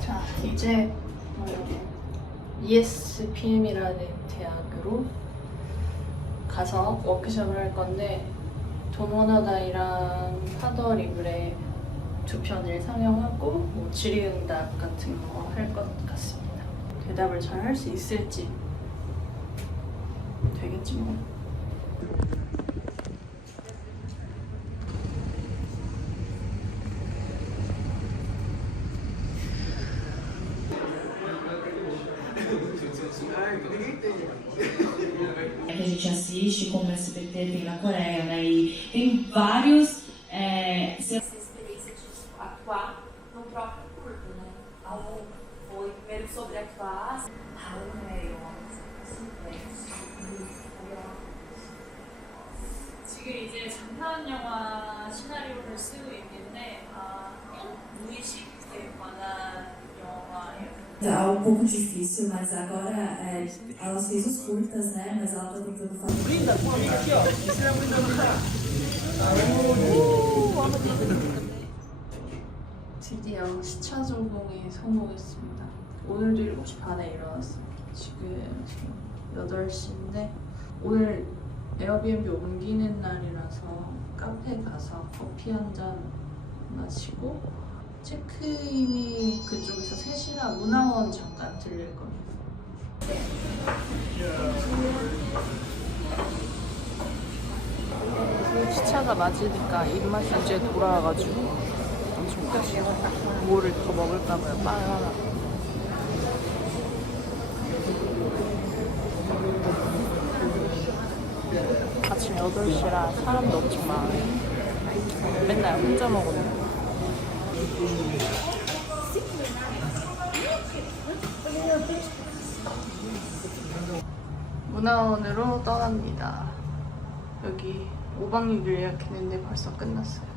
자, 이제 ESPM이라는 대학으로 가서 워크숍을 할 건데 돈워너다이랑 파더 리블의 두 편을 상영하고 뭐 질의응답 같은 거 할 것 같습니다. 대답을 잘 할 수 있을지 되겠지 뭐. Que a gente assiste, como o SBT tem na Coreia, né? E tem vários. Essa experiência de atuar no próprio corpo, né? Então, foi primeiro sobre atuar. 지금 이제 장편 영화 시나리오를 쓰고 있는데 무의식에 관한 영화예요. É um pouco difícil, mas agora ela fez os curtas, né? Mas ela tá tentando fazer. 드디어 시차 전공에 성공했습니다. 오늘도 7시 반에 일어났어요. 지금 8시인데 오늘 에어비앤비 옮기는 날이라서 카페 가서 커피 한 잔 마시고 체크인이 그쪽에서 3시라 문화원 잠깐 들릴 겁니다. 시차가 맞으니까 입맛이 이제 돌아와가지고 엄청 땡기고 뭐를 더 먹을까봐요. 빵 하나. 아침 8시라 사람도 없지만 맨날 혼자 먹었는데 문화원으로 떠납니다. 여기 5박 6일 예약했는데 벌써 끝났어요.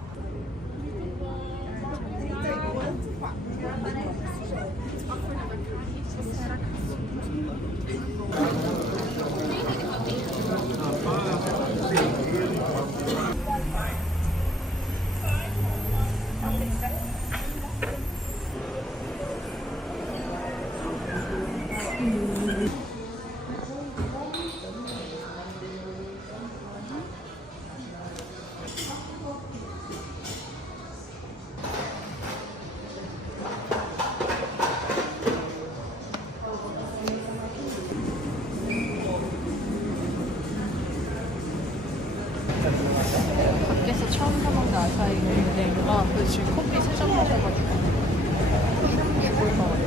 밖에서 처음 사먹는 아사히인데 그 지금 커피 3잔 마셔가지고 죽을 것 같아.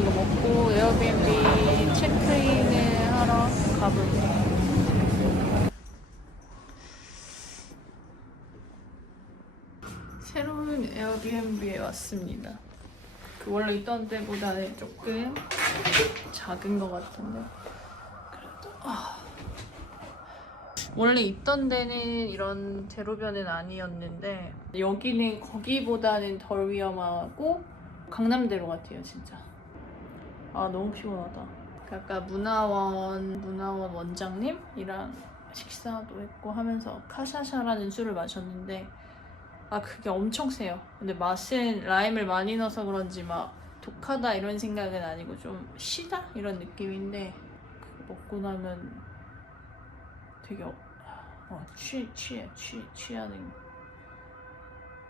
이거 먹고 에어비앤비 체크인을 하러 가볼게요. 새로운 에어비앤비에 왔습니다. 그 원래 있던 데보다는 조금 작은 것 같은데 그래도 원래 있던 데는 이런 대로변은 아니었는데 여기는 거기보다는 덜 위험하고 강남대로 같아요 진짜. 너무 피곤하다. 아까 문화원 원장님이랑 식사도 했고 하면서 카샤샤라는 술을 마셨는데 그게 엄청 세요. 근데 맛은 라임을 많이 넣어서 그런지 막 독하다 이런 생각은 아니고 좀 시다 이런 느낌인데 그거 먹고 나면 되게 취하는.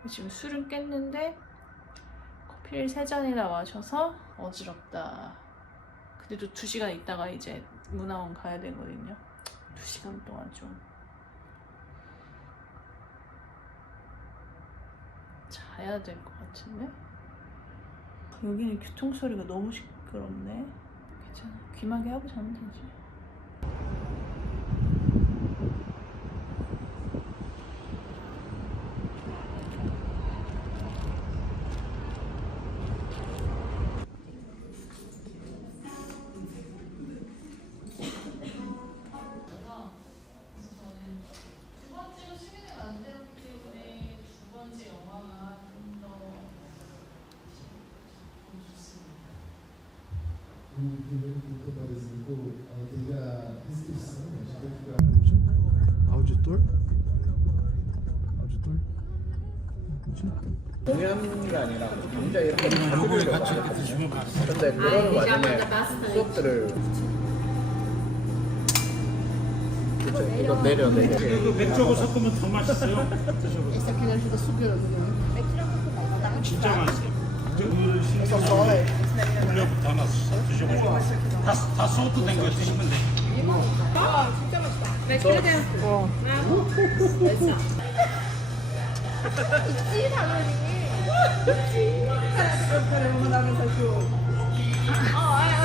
지금 술은 깼는데 커피를 3잔이나 마셔서 어지럽다. 근데 또 2시간 있다가 이제 문화원 가야 되거든요. 2시간 동안 좀 자야 될 것 같은데? 여기는 교통소리가 너무 시끄럽네. 괜찮아. 귀마개 하고 자면 되지. 아우지돌? 아우지돌? 뭐지? 동양이가 아니라 남자 이렇게 가지고 같이 드시면 맛있어요. 근데 그런 와중에 수업들을 그쵸, 이거 내려. 그 맥주하고 섞으면 더 맛있어요. 드셔보세요. 진짜 맛있어요. 그 신선하고 물엿 다 놨어요. 드셔보세요. 다 소트 된 거 드시면 돼요.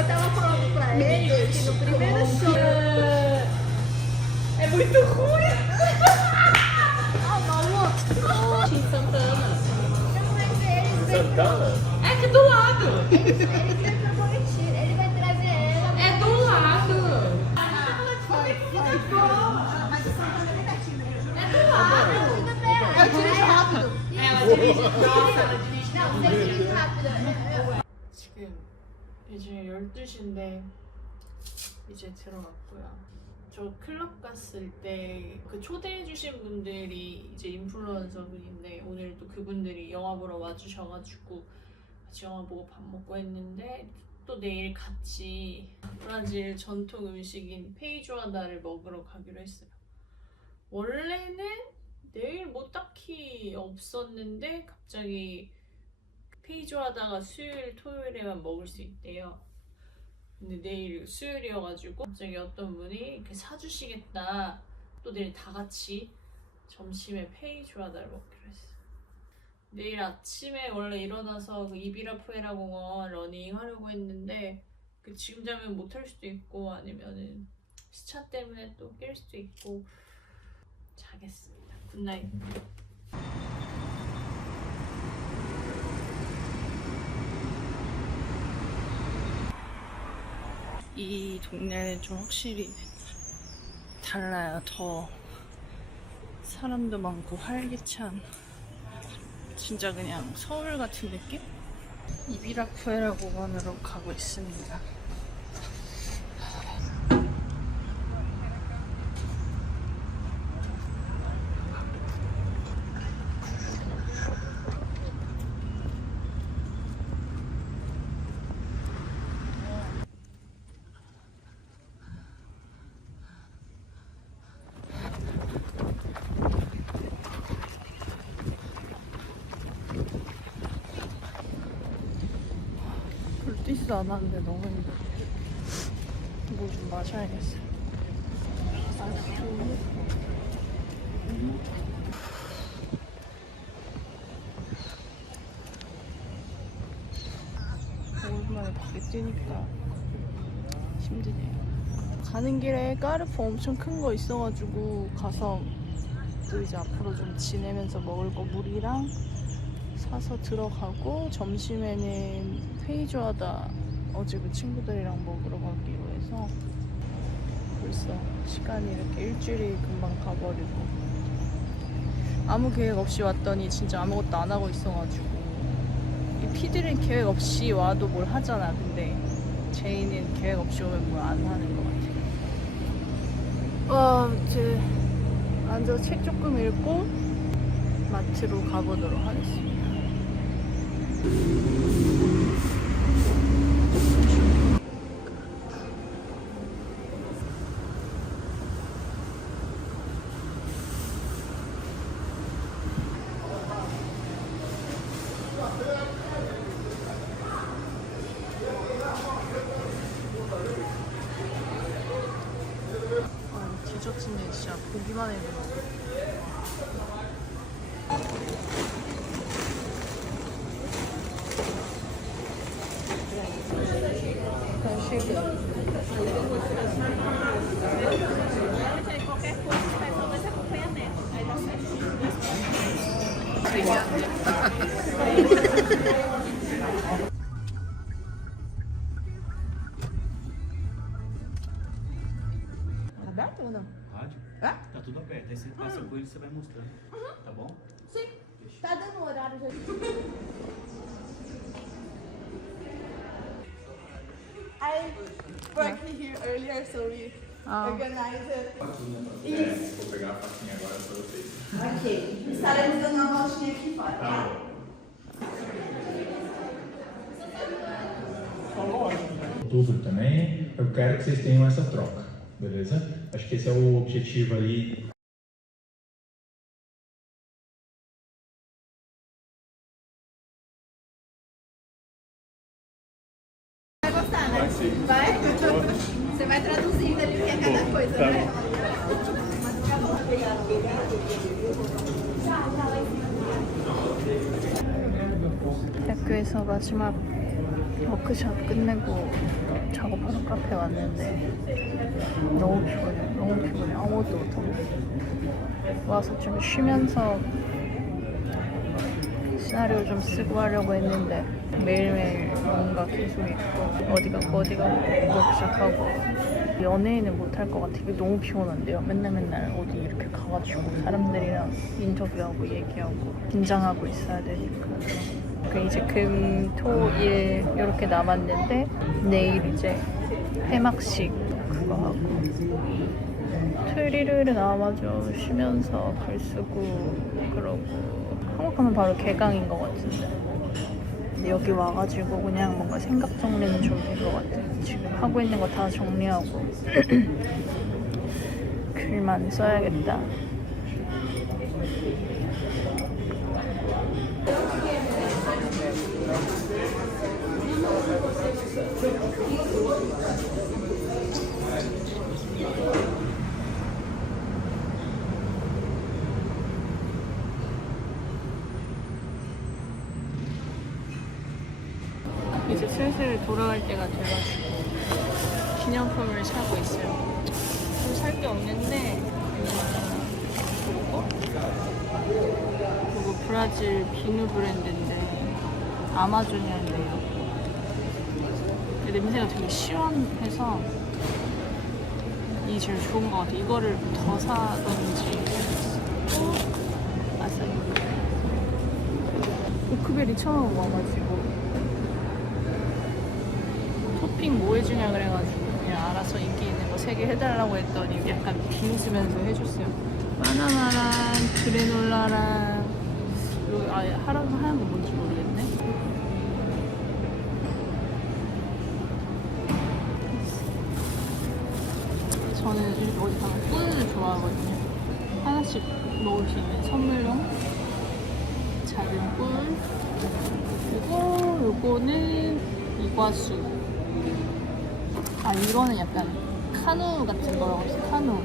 tava falando pra ele que no primeiro show é muito ruim. Maluco. Em Santana. Santana? É aqui do lado. Ele sempre bonitinho. Ele vai trazer ela. É do lado. Mas o Santana é pertinho mesmo. É do lado. Eu dirijo rápido. Ela dirige. Nossa, ela dirige. Não, você dirige rápido. 지금 이제 12시인데 이제 들어갔고요. 저 클럽 갔을 때 그 초대해주신 분들이 이제 인플루언서 분인데 오늘 또 그분들이 영화 보러 와주셔가지고 같이 영화 보고 밥 먹고 했는데 또 내일 같이 브라질 전통 음식인 페이조아다를 먹으러 가기로 했어요. 원래는 내일 뭐 딱히 없었는데 갑자기 페이조아다가 수요일, 토요일에만 먹을 수 있대요. 근데 내일 수요일이어가지고 갑자기 어떤 분이 이렇게 사주시겠다. 또 내일 다 같이 점심에 페이조아다를 먹기로 했어요. 내일 아침에 원래 일어나서 그 이비라푸에라 공원 러닝 하려고 했는데 그 지금 자면 못 할 수도 있고 아니면은 시차 때문에 또 깰 수도 있고 자겠습니다. 굿나잇. 이 동네는 좀 확실히 달라요. 더 사람도 많고 활기찬 진짜 그냥 서울 같은 느낌? 이비라푸에라 공원으로 가고 있습니다. 뛰지도 않았는데 너무 힘들어. 뭐 좀 마셔야겠어. 오랜만에 밖에 뛰니까 힘드네요. 가는 길에 까르포 엄청 큰 거 있어가지고 가서 또 이제 앞으로 좀 지내면서 먹을 거 물이랑 사서 들어가고 점심에는 페이조아다 어제 그 친구들이랑 먹으러 가기로 해서 벌써 시간이 이렇게 일주일이 금방 가버리고 아무 계획 없이 왔더니 진짜 아무것도 안 하고 있어가지고 이 피들은 계획 없이 와도 뭘 하잖아. 근데 제이는 계획 없이 오면 뭘 안 하는 것 같아. 이제 앉아서 책 조금 읽고 마트로 가보도록 하겠습니다. 디저트는 진짜 보기만 해도 Qualquer coisa, você vai fazer esse acompanhamento. Aí dá certo. Aberto ou não? Rádio? É? Tá tudo aberto. Aí você passa com ele e você vai mostrando. Tá bom? Sim. Tá dando horário já. I worked here earlier, so we organized it. Vou pegar a faquinha agora pra vocês. Ok. Estaremos dando uma voltinha aqui fora, tá? Outubro também, eu quero que vocês tenham essa troca, beleza? Acho que esse é o objetivo aí. Vai gostar, né? Vai? Você vai traduzindo ali o que é cada coisa, né? 학교에서 마지막 워크숍 끝내고 작업하러 카페 왔는데 너무 피곤해. 아무것도 못하고 와서 좀 쉬면서 시나리오 좀 쓰고 하려고 했는데 매일매일 뭔가 계속 있고 어디 가고 워크숍하고 연예인은 못할 것 같아. 이게 너무 피곤한데요. 맨날 어디 이렇게 가가지고 사람들이랑 인터뷰하고 얘기하고 긴장하고 있어야 되니까. 그 이제 금, 토, 일 이렇게 남았는데 내일 이제 폐막식 그거 하고 토요일, 일요일은 아마 좀 쉬면서 글 쓰고 그러고 한국 가면 바로 개강인 것 같은데 근데 여기 와가지고 그냥 뭔가 생각 정리는 좀 될 것 같아요. 지금 하고 있는 거 다 정리하고 글만 써야겠다. 이제 슬슬 돌아갈 때가 돼가지고 기념품을 사고 있어요. 좀 살 게 없는데 그리고 브라질 비누 브랜드인데 아마존이란데요. 냄새가 되게 시원해서 이게 제일 좋은 것 같아요. 이거를 더 사던지 아싸니까 오크벨이 처음 와가지고 토핑 뭐 해주냐 그래가지고 그냥 알아서 인기 있는 거 3개 해달라고 했더니 약간 비웃으면서 해줬어요. 바나나랑 그래놀라랑 그리고 하얀 거 뭔지 모르겠네. 저는 이렇게 어디 가면 꿀을 좋아하거든요. 하나씩 먹을 수 있는 선물용 작은 꿀. 그리고 요거는 이과수. 이거는 약간 카누 같은 거라고 했어. 카누.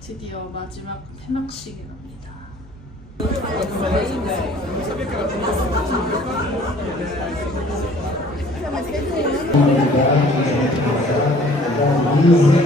드디어 마지막 폐막식이 납니다. Uhum.